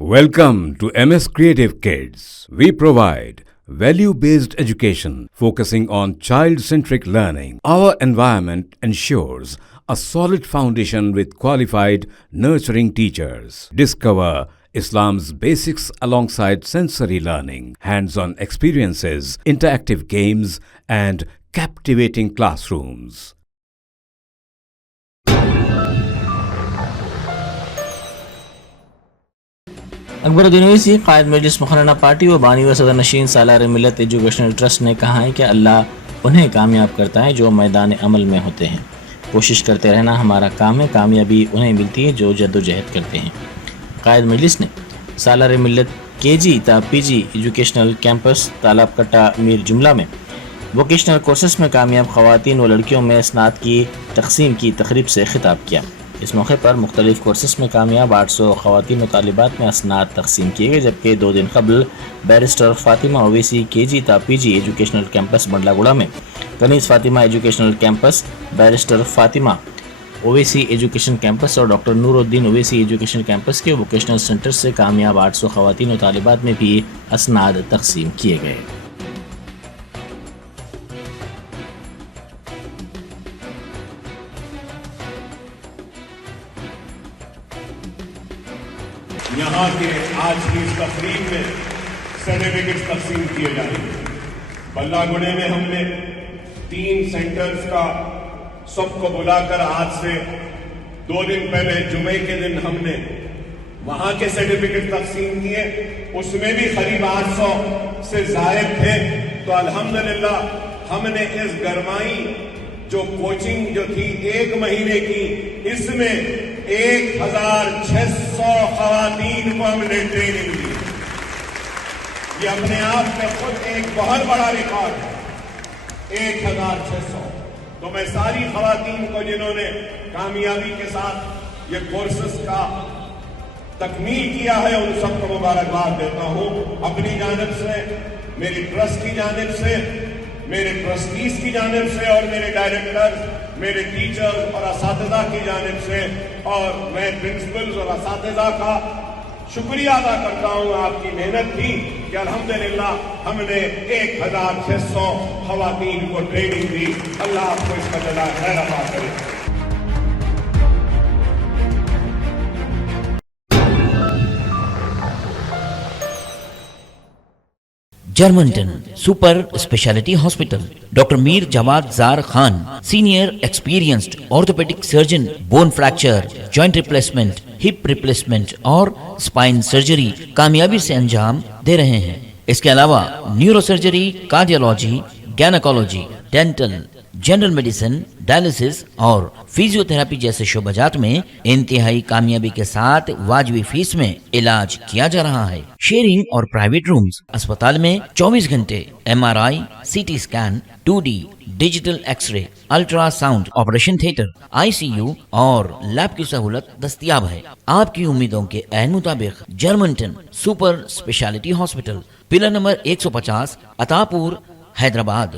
Welcome to MS Creative Kids. We provide value-based education focusing on child-centric learning. Our environment ensures a solid foundation with qualified, nurturing teachers. Discover Islam's basics alongside sensory learning, hands-on experiences, interactive games, and captivating classrooms. Akbaruddin Owaisi قائد مجلس مقررہ party و بانی و صدر نشین سالار ملت educational trust نے کہا ہے کہ اللہ انہیں کامیاب کرتا ہے جو میدان عمل میں ہوتے ہیں. کوشش کرتے رہنا ہمارا کام ہے. کامیابی انہیں ملتی ہے جو جد و جہد کرتے ہیں. قائد مجلس نے سالار ملت KG تا PG ایجوکیشنل کیمپس تالاب کٹا میر جملہ میں ووکیشنل کورسز میں کامیاب خواتین و لڑکیوں میں اسناد کی تقسیم کی تقریب سے خطاب کیا. اس موقع پر مختلف کورسز میں کامیاب 800 خواتین و طالبات میں اسناد تقسیم کیے گئے، جبکہ 2 دن قبل بیرسٹر فاطمہ اویسی KG تا PG educational campus Bandlaguda میں، Kaneez Fatima educational campus, barrister Fatima Owaisi education campus اور doctor Noor Uddin Owaisi education campus کے ووکیشنل سینٹر سے کامیاب 800 خواتین و طالبات میں بھی اسناد تقسیم کیے گئے. یہاں کے آج کی اس تقریب میں سرٹیفکیٹس تقسیم کیے جائیں گے. بلہ گڑھے میں ہم نے 3 سینٹرز کا سب کو بلا کر آج سے 2 دن پہلے جمعے کے دن ہم نے وہاں کے سرٹیفکیٹ تقسیم کیے. اس میں بھی قریب 800 سے زائد تھے. تو الحمدللہ ہم نے اس گرمائی جو کوچنگ جو تھی 1 مہینے کی، اس میں 1600 خواتین کو ہم نے ٹریننگ دی. یہ اپنے آپ میں خود ایک بہت بڑا ریکارڈ ہے. 1600. تو میں ساری خواتین کو جنہوں نے کامیابی کے ساتھ یہ کورسز کا تکمیل کیا ہے، ان سب کو مبارکباد دیتا ہوں. اپنی جانب سے، میری ٹرسٹ کی جانب سے، میرے ٹرسٹیز کی جانب سے اور میرے ڈائریکٹرز، میرے ٹیچرز اور اساتذہ کی جانب سے، اور میں پرنسپلز اور اساتذہ کا شکریہ ادا کرتا ہوں. آپ کی محنت تھی کہ الحمدللہ ہم نے 1600 خواتین کو ٹریننگ دی. اللہ آپ کو اس کا جزائے خیر عطا کرے. Germanten super speciality hospital. Doctor Mir Jawad Zar Khan, senior experienced orthopaedic surgeon, bone fracture, joint replacement, hip replacement اور اسپائن سرجری کامیابی سے انجام دے رہے ہیں. اس کے علاوہ neurosurgery, cardiology, gynaecology, dental, general medicine, dialysis اور فزیو تھراپی جیسے شعبات میں انتہائی کامیابی کے ساتھ واجبی فیس میں علاج کیا جا رہا ہے. شیئرنگ اور پرائیویٹ رومز. اسپتال میں 24 گھنٹے MRI، CT scan, 2D digital X ray, ultra sound, operation theatre, ICU اور لیب کی سہولت دستیاب ہے. آپ کی امیدوں کے عین مطابق Germanten super speciality hospital, pillar number 150، عطا پور، حیدرآباد.